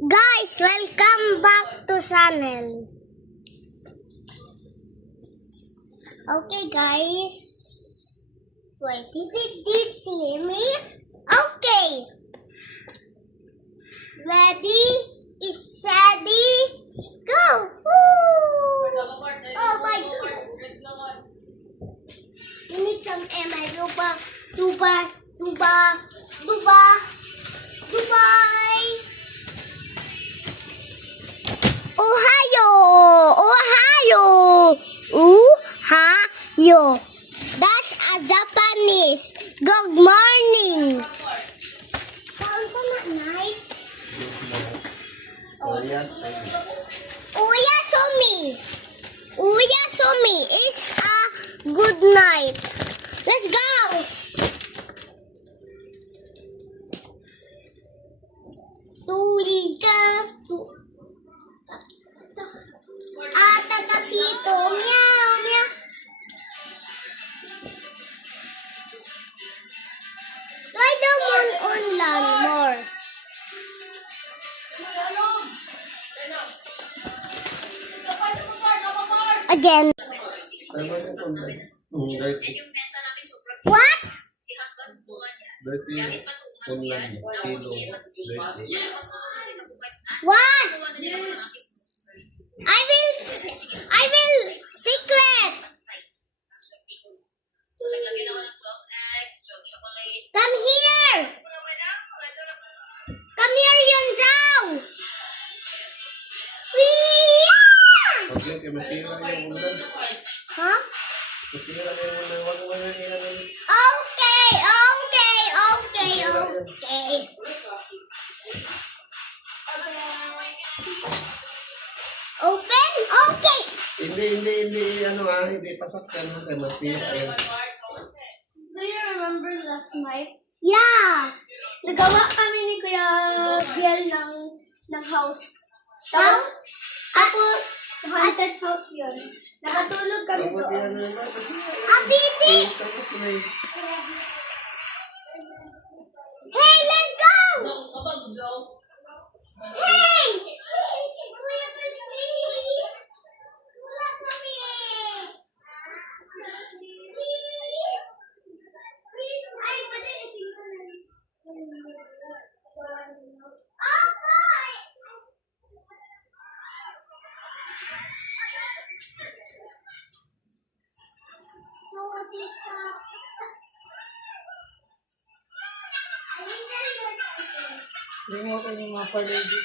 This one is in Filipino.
Guys, welcome back to channel. Okay, guys. Wait, did see me? Okay. Ready? Is ready? Go! Woo! Oh my God! You need some MI. Dubai. Ohio. That's a Japanese. Good morning. Uyasumi is a good night. Let's go. Tatasito. Meow, meow. Try the one on land more. Again. What? What? I will secret. Come here. Come here, Yunzao. Huh? Okay. Open? Okay. Hindi pasakyan mo kay masira yan. Do you remember last night? Yeah. Nagawa kami ni Kuya Biel ng house. House? Tapos, haunted house yun. Nakatulog kami Mabuti doon. naman kasi Apiti. sakot na eh. Hey, let's go. Hey. Kuya, please. Wala kami. Please. Ay, pwede itingnan. Okay. Hindi mo ko yung mga palagi.